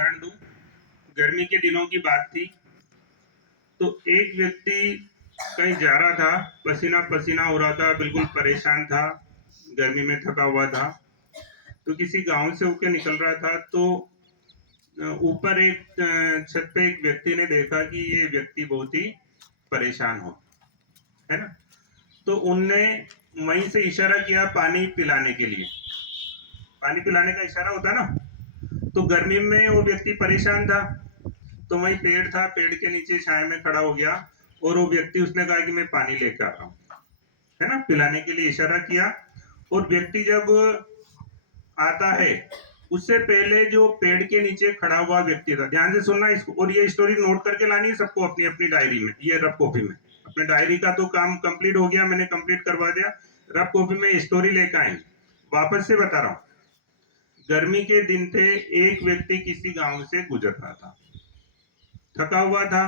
उदाहरण दूं। गर्मी के दिनों की बात थी। तो एक व्यक्ति कहीं जा रहा था, पसीना पसीना हो रहा था, बिल्कुल परेशान था, गर्मी में थका हुआ था। तो किसी गांव से होकर निकल रहा था। तो ऊपर एक छत पे एक व्यक्ति ने देखा कि ये व्यक्ति बहुत ही परेशान हो, है ना। तो उनने वहीं से इशारा किया पानी पिलाने के लिए। पानी पिलाने का इशारा होता ना। तो गर्मी में वो व्यक्ति परेशान था, तो वहीं पेड़ था, पेड़ के नीचे छाया में खड़ा हो गया और वो व्यक्ति उसने कहा कि मैं पानी लेकर आ रहा हूँ, है ना। पिलाने के लिए इशारा किया। और व्यक्ति जब आता है, उससे पहले जो पेड़ के नीचे खड़ा हुआ व्यक्ति था, ध्यान से सुनना इसको, और ये स्टोरी नोट करके लानी है सबको अपनी अपनी डायरी में, ये रफ कॉपी में। अपने डायरी का तो काम कंप्लीट हो गया, मैंने कंप्लीट करवा दिया। रफ कॉपी में स्टोरी लेकर आएंगे। वापस से बता रहा हूँ। गर्मी के दिन थे, एक व्यक्ति किसी गांव से गुजर रहा था, थका हुआ था।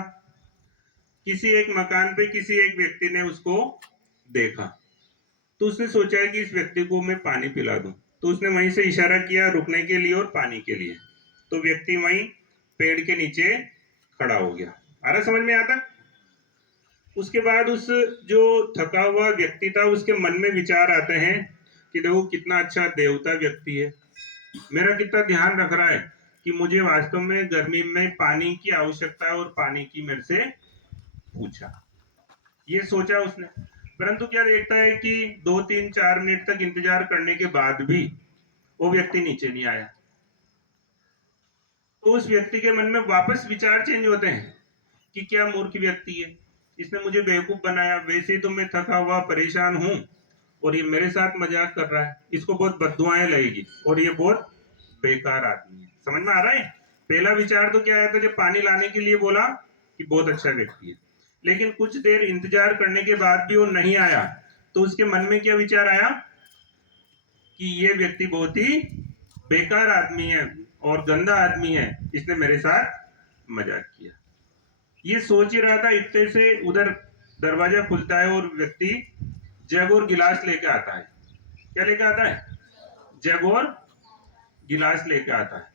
किसी एक मकान पे किसी एक व्यक्ति ने उसको देखा। तो उसने सोचा कि इस व्यक्ति को मैं पानी पिला दूं। तो उसने वहीं से इशारा किया रुकने के लिए और पानी के लिए। तो व्यक्ति वहीं पेड़ के नीचे खड़ा हो गया। आ रहा समझ में आता। उसके बाद उस जो थका हुआ व्यक्ति था, उसके मन में विचार आते हैं कि देखो कितना अच्छा देवता व्यक्ति है, मेरा कितना ध्यान रख रहा है कि मुझे वास्तव में गर्मी में पानी की आवश्यकता है और पानी की मेरे से पूछा। ये सोचा उसने। परंतु क्या देखता है कि 2 3 4 मिनट तक इंतजार करने के बाद भी वो व्यक्ति नीचे नहीं आया। तो उस व्यक्ति के मन में वापस विचार चेंज होते हैं कि क्या मूर्ख व्यक्ति है, इसने मुझे बेवकूफ बनाया। वैसे ही तो मैं थका हुआ परेशान हूं और ये मेरे साथ मजाक कर रहा है, इसको बहुत बद्दुआएं लगेगी और ये बहुत बेकार आदमी है। समझ में आ रहा है। पहला विचार तो क्या आया था जब पानी लाने के लिए बोला कि बहुत अच्छा व्यक्ति है, लेकिन कुछ देर इंतजार करने के बाद भी वो नहीं आया। तो उसके मन में क्या विचार आया कि ये व्यक्ति बहुत ही बेकार आदमी है और गंदा आदमी है, इसने मेरे साथ मजाक किया। ये सोच ही रहा था, इतने से उधर दरवाजा खुलता है और व्यक्ति जग और गिलास लेके आता है। क्या लेके आता है? जग और गिलास लेके आता है।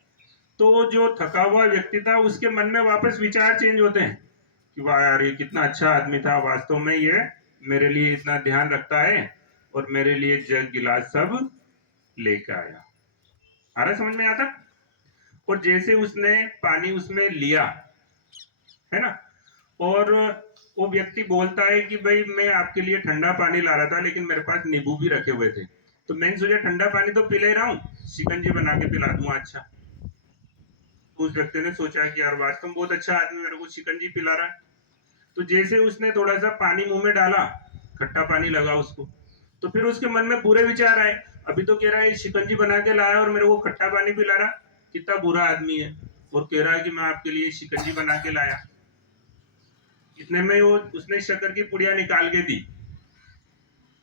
तो वो जो थका हुआ व्यक्ति था, उसके मन में वापस विचार चेंज होते हैं कि वाह यार ये कितना अच्छा आदमी था, वास्तव में ये मेरे लिए इतना ध्यान रखता है और मेरे लिए जग गिलास सब लेकर आया। आ रहा समझ में आता। और जैसे उसने पानी उसमें लिया, है ना, और वो व्यक्ति बोलता है कि भाई मैं आपके लिए ठंडा पानी ला रहा था, लेकिन मेरे पास नींबू भी रखे हुए थे, तो मैंने सोचा ठंडा पानी तो पी ले रहा हूँ, शिकंजी बना के पिला दूंगा। अच्छा। तो उस व्यक्ति ने सोचा कि यार वास्तव में बहुत अच्छा आदमी मेरे को शिकंजी पिला रहा है। तो जैसे उसने थोड़ा सा पानी मुंह में डाला, खट्टा पानी लगा उसको, तो फिर उसके मन में बुरे विचार आए। अभी तो कह रहा है शिकंजी बना के लाया और मेरे को खट्टा पानी पिला रहा, कितना बुरा आदमी है, और कह रहा है कि मैं आपके लिए शिकंजी बना के लाया। इतने में वो उसने शक्कर की पुड़िया निकाल के दी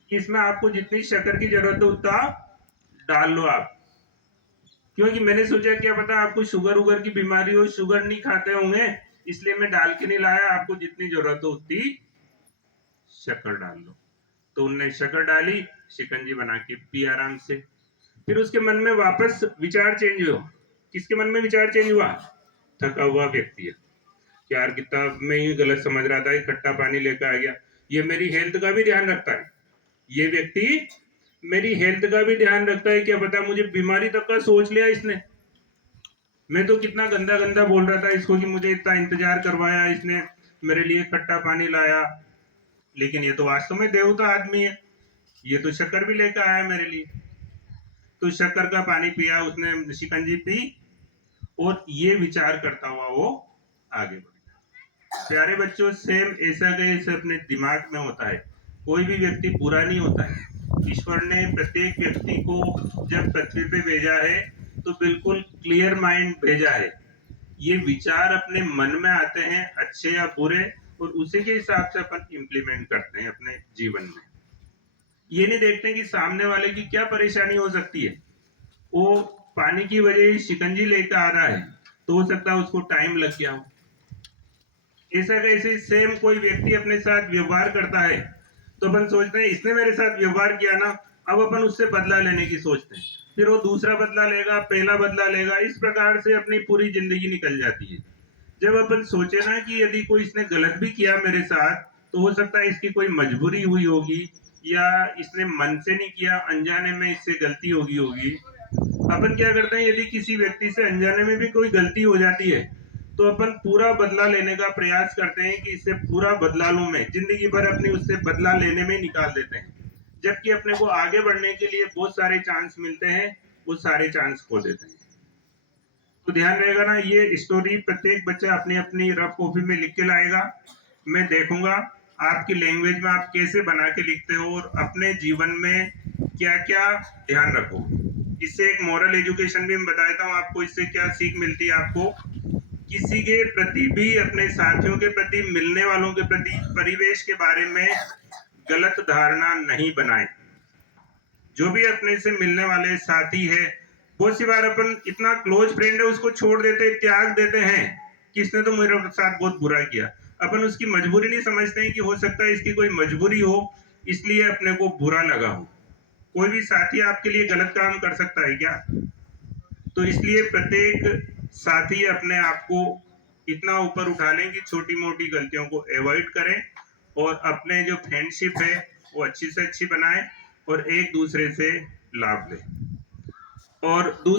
कि इसमें आपको जितनी शक्कर की जरूरत है उतना डाल लो आप, क्योंकि मैंने सोचा क्या पता आपको शुगर उगर की बीमारी हो, शुगर नहीं खाते होंगे, इसलिए मैं डाल के नहीं लाया, आपको जितनी जरूरत हो उतनी शक्कर डाल लो। तो उनने शक्कर डाली, शिकंजी बना के पी आराम से। फिर उसके मन में वापस विचार चेंज हुआ। किसके मन में विचार चेंज हुआ? थका हुआ व्यक्ति है, यार कितना मैं ही गलत समझ रहा था, ये खट्टा पानी लेकर आ गया, ये मेरी हेल्थ का भी ध्यान रखता है, ये व्यक्ति मेरी हेल्थ का भी ध्यान रखता है, क्या पता मुझे बीमारी तक का सोच लिया इसने। मैं तो कितना गंदा गंदा बोल रहा था इसको कि मुझे इतना इंतजार करवाया इसने, मेरे लिए खट्टा पानी लाया, लेकिन ये तो वास्तव में देवता आदमी है, ये तो शक्कर भी लेकर आया मेरे लिए। तो शक्कर का पानी पिया उसने, शिकंजी पी, और ये विचार करता हुआ वो आगे बढ़ा। प्यारे बच्चों, सेम ऐसा कैसे अपने दिमाग में होता है। कोई भी व्यक्ति पूरा नहीं होता है। ईश्वर ने प्रत्येक व्यक्ति को जब पृथ्वी पे भेजा है तो बिल्कुल क्लियर माइंड भेजा है। ये विचार अपने मन में आते हैं, अच्छे या बुरे, और उसी के हिसाब से अपन इम्प्लीमेंट करते हैं अपने जीवन में। ये नहीं देखते कि सामने वाले की क्या परेशानी हो सकती है। वो पानी की वजह शिकंजी लेकर आ रहा है, तो हो सकता है उसको टाइम लग गया हो। ऐसा कैसे सेम कोई व्यक्ति अपने साथ व्यवहार करता है तो अपन सोचते हैं इसने मेरे साथ व्यवहार किया ना, अब अपन उससे बदला लेने की सोचते हैं, फिर वो दूसरा बदला लेगा, पहला बदला लेगा, इस प्रकार से अपनी पूरी जिंदगी निकल जाती है। जब अपन सोचे ना कि यदि कोई इसने गलत भी किया मेरे साथ, तो हो सकता है इसकी कोई मजबूरी हुई होगी, या इसने मन से नहीं किया, अनजाने में इससे गलती होगी होगी। अपन क्या करते हैं, यदि किसी व्यक्ति से अनजाने में भी कोई गलती हो जाती है, तो अपन पूरा बदला लेने का प्रयास करते हैं कि इससे पूरा बदला लूं, मैं जिंदगी भर अपनी उससे बदला लेने में निकाल देते हैं। जबकि अपने को आगे बढ़ने के लिए बहुत सारे चांस मिलते हैं, वो सारे चांस खो देते हैं। तो ध्यान रहेगा ना, ये स्टोरी प्रत्येक बच्चा अपनी अपनी रफ कॉपी में लिख के लाएगा। मैं देखूंगा आपकी लैंग्वेज में आप कैसे बना के लिखते हो और अपने जीवन में क्या क्या ध्यान रखो। इससे एक मॉरल एजुकेशन भी मैं बताता हूँ आपको, इससे क्या सीख मिलती है आपको। किसी के प्रति भी, अपने साथियों के प्रति, मिलने वालों के प्रति, परिवेश के बारे में गलत धारणा नहीं बनाए। जो भी अपने से मिलने वाले साथी है, बहुत सी बार अपन इतना क्लोज फ्रेंड है उसको छोड़ देते, त्याग देते हैं कि इसने तो मेरे साथ बहुत बुरा किया। अपन उसकी मजबूरी नहीं समझते हैं कि हो सकता है इसकी कोई मजबूरी हो, इसलिए अपने को बुरा लगा हो। कोई भी साथी आपके लिए गलत काम कर सकता है क्या? तो इसलिए प्रत्येक साथी अपने आप को इतना ऊपर उठा लें कि छोटी मोटी गलतियों को अवॉइड करें, और अपने जो फ्रेंडशिप है वो अच्छी से अच्छी बनाएं, और एक दूसरे से लाभ लें। और दूसरा